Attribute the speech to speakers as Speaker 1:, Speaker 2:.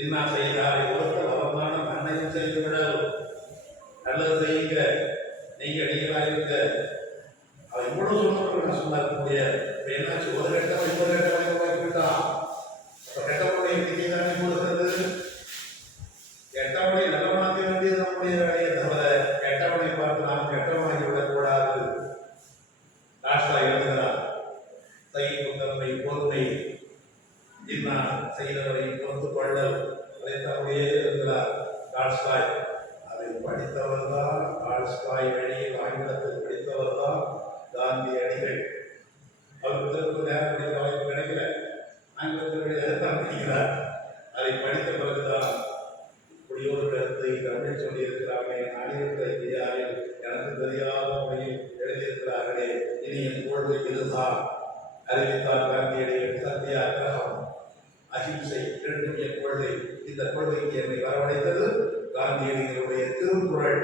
Speaker 1: இன்னா செய்தாரை ஒருத்தர் அவமானம் நன்மையும் செய்து விடாது. நல்லது செய்யுங்க. நீங்க நீங்களாயிருக்க அவர் இவ்வளவு சொன்னவர்கள் நான் சொன்னா முடியாது. இப்போ என்னாச்சு? ஒரு கட்டம் இன்னொரு கட்டம் உருவாக்கிவிட்டான் அப்போ கட்டப்படைய எண்ணிக்கை தானே கொடுக்கிறது கெட்டவனை நல்லவனாக்க வேண்டியது நம்முடைய வேலையை தவிர கெட்டவனை பார்த்து நாம் கெட்டவனாகி விடக்கூடாது. ராஷ்டிரா எழுதுகிறார் சகிப்புத்தன்மை பொறுமை. இன்னா செய்தவரை கொண்டு கொள்ள அதை இருக்கிறார் டால்ஸ்டாய். அதை படித்தவர் தான் டால்ஸ்டாய் வழியில் ஆங்கிலத்தில் படித்தவர் தான் காந்தியடிகள் அவருக்கு திரும்ப நேரம் வாய்ப்பு கிடைக்கல. ஆங்கிலத்தில் வழியாக படிக்கிறார். அதை படித்த பிறகுதான் இப்படி ஒரு கருத்தை தமிழ் சொல்லியிருக்கிறார்களே. நாடியிருக்கிற இந்தியாவில் எனக்கு தெரியாத முறையில் எழுதியிருக்கிறார்களே. இனி என் கொள்கை இதுதான். அறிவித்தார் காந்தியடிகள் சத்தியாகிரகம் அஹிம்சை இரண்டும் கொள்கை இந்த கொள்கைக்கு என்னை வரவழைத்தது காந்தியடிகளுடைய திருக்குறள்.